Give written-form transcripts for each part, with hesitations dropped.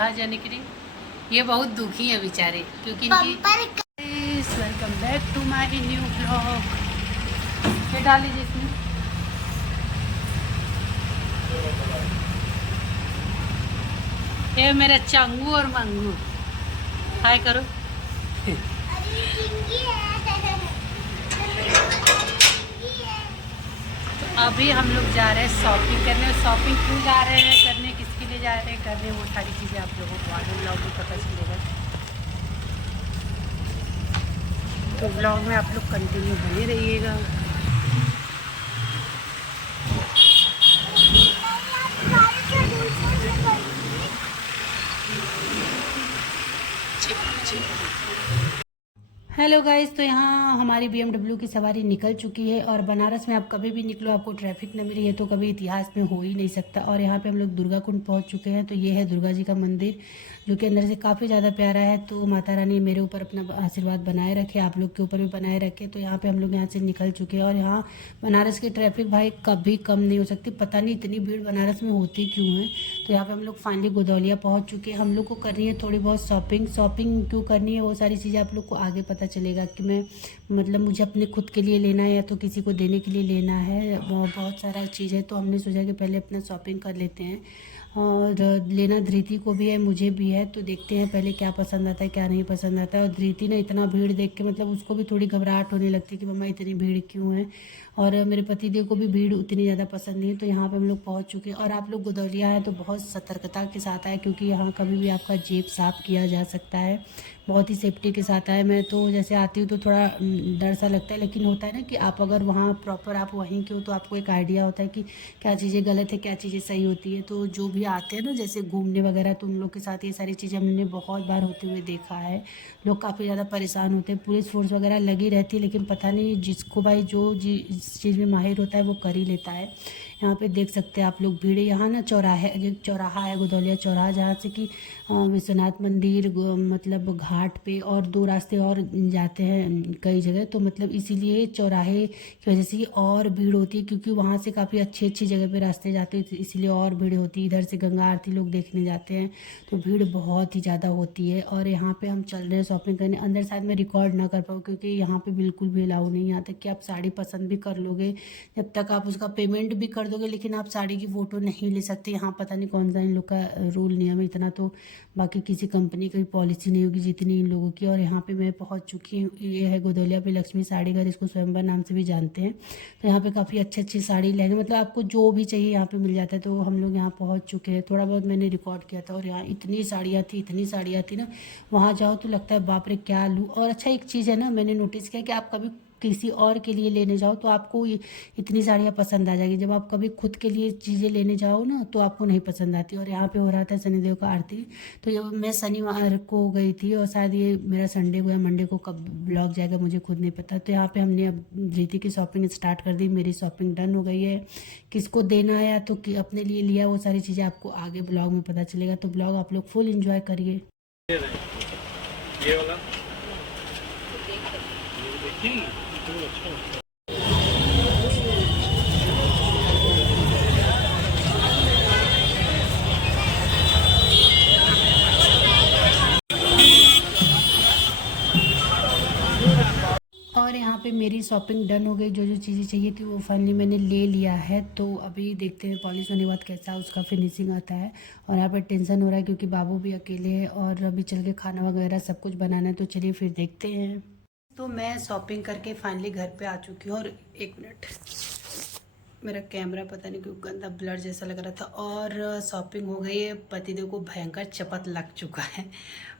कहाँ जाने के लिए। ये बहुत दुखी है बेचारे क्योंकि इनकी। Welcome back to my new blog. ये डाल लीजिए इसमें। ये मेरा चंगू और मंगू हाय करो। अभी हम लोग जा रहे हैं शॉपिंग करने। शॉपिंग क्यों जा रहे हैं करने, किसके लिए जा रहे हैं करने, वो सारी चीज़ें आप लोगों को आगे ब्लॉग में पता चलेगा। तो ब्लॉग में आप लोग कंटिन्यू बने रहिएगा। हेलो गाइस, तो यहाँ हमारी BMW की सवारी निकल चुकी है। और बनारस में आप कभी भी निकलो आपको ट्रैफिक न मिले, ये तो कभी इतिहास में हो ही नहीं सकता। और यहाँ पे हम लोग दुर्गा कुंड पहुँच चुके हैं। तो ये है दुर्गा जी का मंदिर जो कि अंदर से काफ़ी ज़्यादा प्यारा है। तो माता रानी मेरे ऊपर अपना आशीर्वाद बनाए रखे, आप लोग के ऊपर भी बनाए रखे। तो यहाँ पे हम लोग यहाँ से निकल चुके हैं। और यहाँ बनारस की ट्रैफिक भाई कभी कम नहीं हो सकती। पता नहीं इतनी भीड़ बनारस में होती क्यों है। तो यहाँ पे हम लोग फाइनली गोदौलिया पहुँच चुके हैं। हम लोग को करनी है थोड़ी बहुत शॉपिंग क्यों करनी है वो सारी चीज़ें आप लोग को आगे पता चलेगा कि मैं मतलब मुझे अपने खुद के लिए लेना है या तो किसी को देने के लिए लेना है। बहुत सारा चीज़ है। तो हमने सोचा कि पहले अपना शॉपिंग कर लेते हैं। और लेना धृति को भी है, मुझे भी है। तो देखते हैं पहले क्या पसंद आता है क्या नहीं पसंद आता है। और धृति ने इतना भीड़ देख के मतलब उसको भी थोड़ी घबराहट होने लगती है कि मम्मा इतनी भीड़ क्यों है। और मेरे पतिदेव को भी भीड़ उतनी ज़्यादा पसंद नहीं है। तो यहाँ पे हम लोग पहुँच चुके हैं। और आप लोग गोदौलिया है तो बहुत सतर्कता के साथ आए क्योंकि यहाँ कभी भी आपका जेब साफ़ किया जा सकता है। बहुत ही सेफ्टी के साथ आए। मैं तो जैसे आती हूँ तो थोड़ा डर सा लगता है, लेकिन होता है ना कि आप अगर वहाँ प्रॉपर आप वहीं के हो तो आपको एक आइडिया होता है कि क्या चीज़ें गलत है क्या चीज़ें सही होती है। तो जो भी आते हैं ना जैसे घूमने वगैरह, तो उन लोग के साथ ये सारी चीज़ें हमने बहुत बार होते हुए देखा है। लोग काफ़ी ज़्यादा परेशान होते हैं, पुलिस फोर्स वगैरह लगी रहती है, लेकिन पता नहीं जिसको भाई जो जिस चीज़ में माहिर होता है वो कर ही लेता है। यहाँ पे देख सकते हैं आप लोग भीड़। यहाँ ना चौराहा है गोदौलिया चौराहा, जहाँ से कि विश्वनाथ मंदिर मतलब घाट पे और दो रास्ते और जाते हैं कई जगह। तो मतलब इसीलिए चौराहे की वजह से ये और भीड़ होती है क्योंकि वहाँ से काफ़ी अच्छी अच्छी जगह पे रास्ते जाते हैं, तो इसलिए और भीड़ होती है। इधर से गंगा आरती लोग देखने जाते हैं तो भीड़ बहुत ही ज़्यादा होती है। और यहाँ पे हम चल रहे हैं शॉपिंग करने। अंदर शायद मैं रिकॉर्ड ना कर पाऊँ क्योंकि यहाँ पे बिल्कुल भी अलाउ नहीं। यहाँ तक कि आप साड़ी पसंद भी कर लोगे, जब तक आप उसका पेमेंट भी कर दोगे, लेकिन आप साड़ी की फ़ोटो नहीं ले सकते। यहाँ पता नहीं कौन सा इन लोग का रूल नियम है, इतना तो बाकी किसी कंपनी की पॉलिसी नहीं होगी जितनी इन लोगों की। और यहाँ पे मैं पहुँच चुकी हूँ। ये है गोदौलिया पे लक्ष्मी साड़ी घर, इसको स्वयंवर नाम से भी जानते हैं। तो यहाँ पे काफ़ी अच्छी अच्छी साड़ी लहंगे मतलब आपको जो भी चाहिए यहाँ पे मिल जाता है। तो हम लोग यहाँ पहुँच चुके हैं। थोड़ा बहुत मैंने रिकॉर्ड किया था। और यहाँ इतनी साड़ियाँ थी ना, वहाँ जाओ तो लगता है बाप रे क्या लूँ। और अच्छा एक चीज़ है ना, मैंने नोटिस किया कि आप कभी किसी और के लिए लेने जाओ तो आपको इतनी साड़ियाँ पसंद आ जाएगी। जब आप कभी खुद के लिए चीज़ें लेने जाओ ना तो आपको नहीं पसंद आती। और यहाँ पे हो रहा था शनिदेव का आरती। तो ये मैं शनिवार को गई थी और शायद ये मेरा संडे को या मंडे को कब ब्लॉग जाएगा मुझे खुद नहीं पता। तो यहाँ पे हमने अब धृति की शॉपिंग स्टार्ट कर दी। मेरी शॉपिंग डन हो गई है। किसको देना है तो अपने लिए लिया, वो सारी चीज़ें आपको आगे ब्लॉग में पता चलेगा। तो ब्लॉग आप लोग फुल इंजॉय करिए। ये वाला देखिए तो अच्छा। और यहाँ पे मेरी शॉपिंग डन हो गई। जो जो चीज़ें चाहिए थी वो फाइनली मैंने ले लिया है। तो अभी देखते हैं पॉलिश होने के बाद कैसा उसका फिनिशिंग आता है। और यहाँ पर टेंशन हो रहा है क्योंकि बाबू भी अकेले है और अभी चल के खाना वगैरह सब कुछ बनाना है। तो चलिए फिर देखते हैं। तो मैं शॉपिंग करके फाइनली घर पे आ चुकी हूँ। और एक मिनट, मेरा कैमरा पता नहीं क्यों गंदा ब्लर जैसा लग रहा था। और शॉपिंग हो गई है। पतिदेव को भयंकर चपत लग चुका है।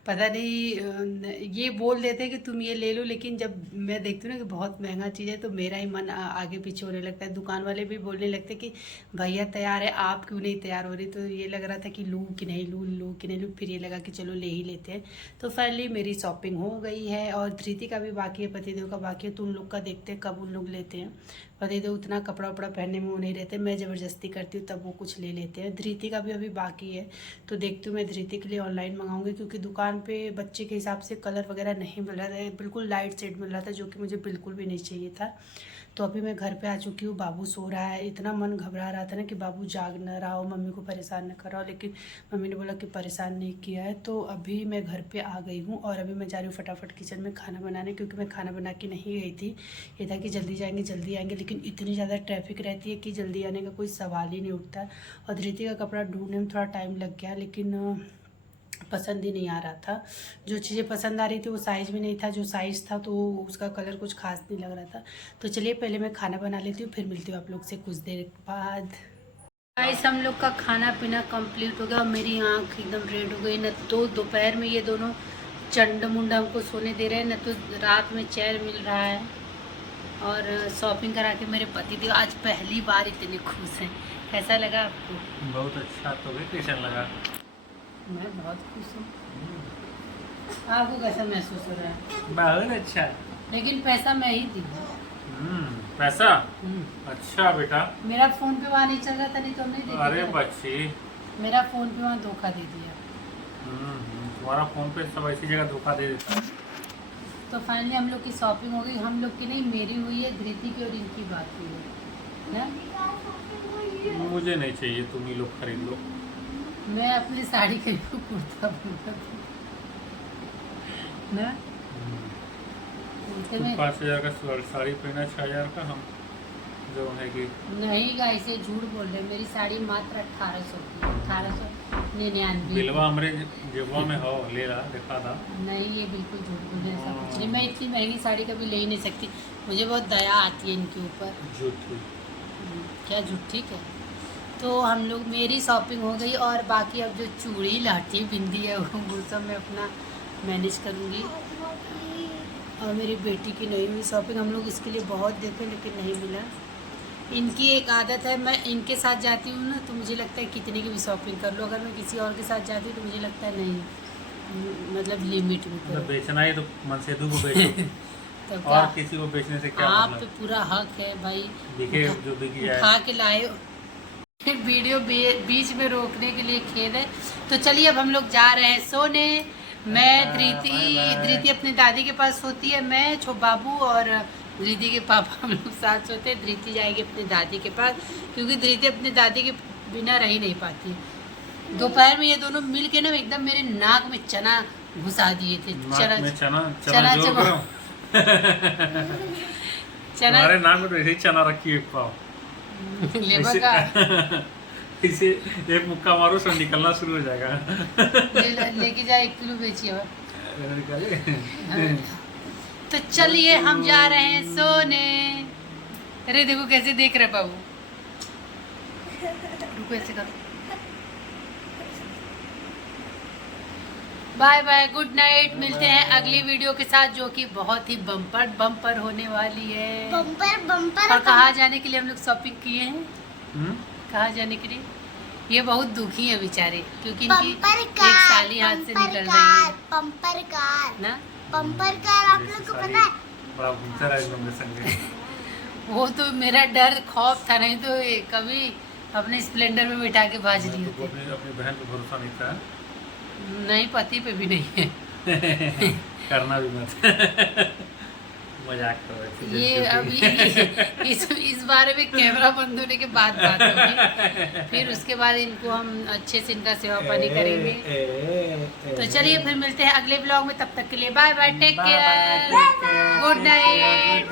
पता नहीं ये बोल देते हैं कि तुम ये ले लो, लेकिन जब मैं देखती हूँ ना कि बहुत महंगा चीज़ है तो मेरा ही मन आगे पीछे होने लगता है। दुकान वाले भी बोलने लगते कि भैया तैयार है, आप क्यों नहीं तैयार हो रही। तो ये लग रहा था कि लूँ कि नहीं लूँ, लूँ कि नहीं लूँ। फिर ये लगा कि चलो ले ही लेते हैं। तो फाइनली मेरी शॉपिंग हो गई है। और धृति का भी बाकी है, पतिदेव का बाकी है। तो उन लोग का देखते हैं कब उन लोग लेते हैं। पतिदेव उतना कपड़ा वपड़ा पहनने में वो नहीं रहते, मैं ज़बरदस्ती करती हूँ तब वो कुछ ले लेते हैं। धृति का भी अभी बाकी है। तो देखती हूँ मैं धृति के लिए ऑनलाइन मंगाऊंगी क्योंकि दुकान पे बच्चे के हिसाब से कलर वगैरह नहीं मिल रहा था। बिल्कुल लाइट शेड मिल रहा था जो कि मुझे बिल्कुल भी नहीं चाहिए था। तो अभी मैं घर पे आ चुकी हूँ। बाबू सो रहा है। इतना मन घबरा रहा था ना कि बाबू जाग न रहा हो, मम्मी को परेशान न कर रहा हो, लेकिन मम्मी ने बोला कि परेशान नहीं किया है। तो अभी मैं घर पे आ गई हूँ और अभी मैं जा रही हूँ फटाफट किचन में खाना बनाने, क्योंकि मैं खाना बना के नहीं गई थी। ये था कि जल्दी जाएंगे जल्दी आएंगे, लेकिन इतनी ज़्यादा ट्रैफिक रहती है कि जल्दी आने का कोई सवाल ही नहीं उठता। और धृति का कपड़ा ढूंढने में थोड़ा टाइम लग गया, लेकिन पसंद ही नहीं आ रहा था। जो चीज़ें पसंद आ रही थी वो साइज़ में नहीं था, जो साइज़ था तो उसका कलर कुछ खास नहीं लग रहा था। तो चलिए पहले मैं खाना बना लेती हूँ, फिर मिलती हूँ आप लोग से कुछ देर बाद। गाइस हम लोग का खाना पीना कंप्लीट हो गया और मेरी आँख एकदम रेड हो गई। न तो दोपहर में ये दोनों चंड मुंडा हमको सोने दे रहे हैं, न तो रात में चैन मिल रहा है। और शॉपिंग करा के मेरे पति देव आज पहली बार इतने खुश हैं। कैसा लगा आपको? बहुत अच्छा। तो भी कैसा लगा? मैं बहुत खुश हूँ। आपको कैसा महसूस हो रहा है? बहुत अच्छा। लेकिन पैसा मैं ही दी। पैसा? अच्छा बेटा। मेरा फोन पे वहाँ नहीं चल रहा था, नहीं तो हमने दे अरे दिया। बच्ची, मेरा फोन पे वहाँ धोखा दे दिया। तुम्हारा फोन पे सब ऐसी जगह धोखा दे देता है। तो फाइनली हम लोग की शॉपिंग हो गई। हम लोग की नहीं, मेरी हुई है, धृति की और इनकी बात हुई है ना। मुझे नहीं चाहिए, तुम ही लोग खरीद लो। मैं अपनी साड़ी खरीदू, कुर्ता पूरा ना। तुम 5,000 का साड़ी पहना, 6,000 का हम जो है कि नहीं गाइस, ये झूठ बोल रहे हैं। मेरी साड़ी मात्र 1800 की, 1899। बिलवा हमरे जेबवा में हो, ले ला, दिखा था। नहीं, ये बिल्कुल झूठ बोल रहे हैं, ऐसा कुछ नहीं। मैं इतनी महंगी साड़ी कभी ले ही नहीं सकती। मुझे बहुत दया आती है इनके ऊपर। झूठी। क्या झूठ? ठीक है। तो हम लोग, मेरी शॉपिंग हो गई और बाकी अब जो चूड़ी लाठी बिंदी है वो सब मैं अपना मैनेज करूँगी। और मेरी बेटी की नहीं हुई शॉपिंग। हम लोग इसके लिए बहुत देखे लेकिन नहीं मिला। इनकी एक आदत है, मैं इनके साथ जाती हूँ ना तो मुझे लगता है कितने की भी शॉपिंग कर लो। अगर मैं किसी और के साथ जाती हूँ तो मुझे लगता है नहीं, मतलब लिमिट में करो। बेचना है तो मनसेदू को बेचो। तो और किसी को बेचने से क्या आप मतलब? पे पूरा हक है भाई। दिखे जो बिकी जाए। खा के लाए हो। वीडियो बीच में रोकने के लिए खेद है। तो चलिए अब हम लोग जा रहे हैं सोने। मैं धृति अपनी दादी के पास सोती है, मैं बाबू और धृति के पापा हम लोग साथ सोते हैं। धृति जाएगी अपनी दादी के पास, क्योंकि धृति अपनी दादी के बिना रह ही नहीं पाती। दोपहर में ये दोनों मिल के ना एकदम मेरे नाक में चना घुसा दिए थे। चना तुम्हारे नाक में तो ऐसे ही चना रखी है पाओ। इसे एक मुक्का मारो सब निकलना शुरू हो जाएगा। लेके जाए 1 किलो बेचिए। तो चलिए हम जा रहे हैं सोने। अरे देखो कैसे देख रहे बाबू। रुको ऐसे करो। Bye bye, good night. मिलते हैं अगली वीडियो के साथ, जो कि बहुत ही बम्पर होने वाली है। बम्पर। और कहाँ जाने के लिए हम लोग शॉपिंग किए हैं? कहाँ जाने के लिए? ये बहुत दुखी है बेचारे, क्योंकि इनकी एक साली हाथ से निकल रही है। पंपर कार ना, पंपर कार आप लोग को पता है? बड़ा घूमता रहा है लोग संगे। वो तो मेरा डर खौफ था, नहीं तो कभी अपने स्प्लेंडर में बिठा के भाज ली होती। अपनी बहन पे भरोसा नहीं था। नहीं, पति पे भी नहीं है। करना भी मत। मजाक कर रहे थे। ये अभी इस बारे में कैमरा बंद होने के बाद बात होगी, फिर उसके बाद इनको हम अच्छे से इनका सेवा पानी करेंगे। तो चलिए फिर मिलते हैं अगले ब्लॉग में। तब तक के लिए bye bye, take care, good night.